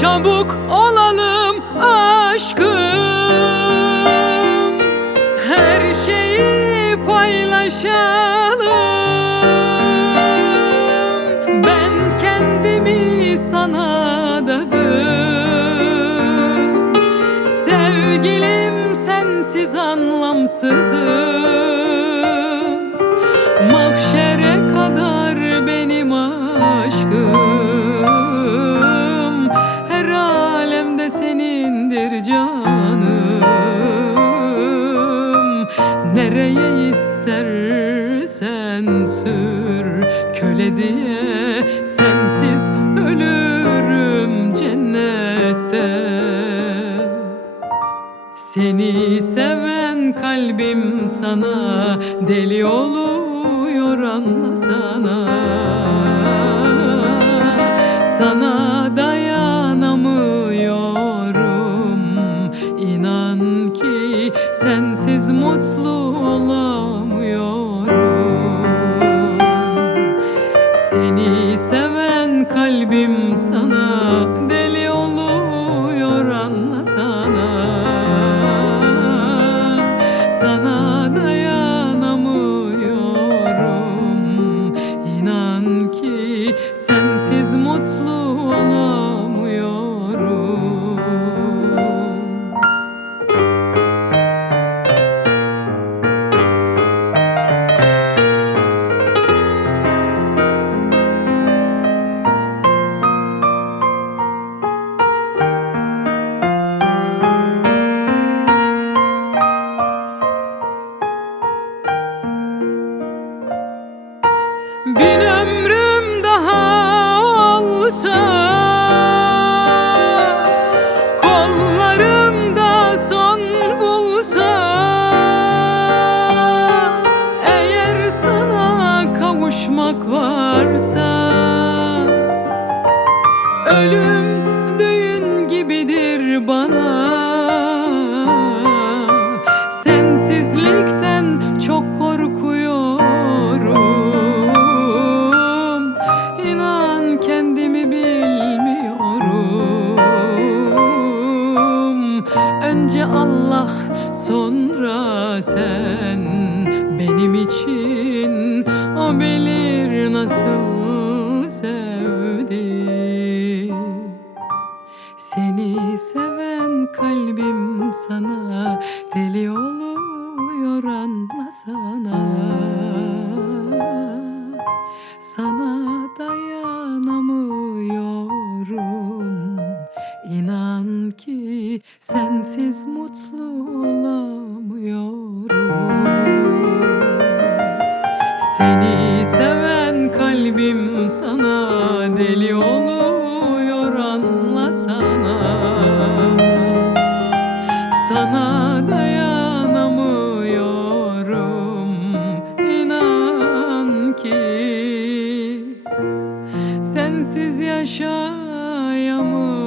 çabuk olalım aşkım. Her şeyi paylaşalım. Ben kendimi sana adadım. Sevgilim sensiz anlamsızım. Mahşere kadar benim aşkım. Her alemde senindir canım. Nereye istersen sür köle diye, sensiz ölürüm cennette. Seni seven kalbim sana deli oluyor, anlasana. Sana dayanamıyorum, inan ki sensiz mutlu olamıyorum. Seni seven kalbim sana deli oluyor, anlasana. Sana dayanamıyorum, inan ki sensiz mutlu olamıyorum. Bin ömrüm daha olsa, kollarında son bulsa, eğer sana kavuşmak varsa, ölüm düğün gibidir bana. Sensizlikten çok korkuyorum, İnan kendimi bilmiyorum. Önce Allah, sonra sen benim için, o bilir nasıl sevdi. Seni seven kalbim sana deli oluyor, anlasana. Sana dayanamıyorum, inan ki sensiz mutlu olamıyorum. Seni seven kalbim sana deli oluyor, anlasana. Sana dayanamıyorum, inan ki sensiz yaşayamıyorum.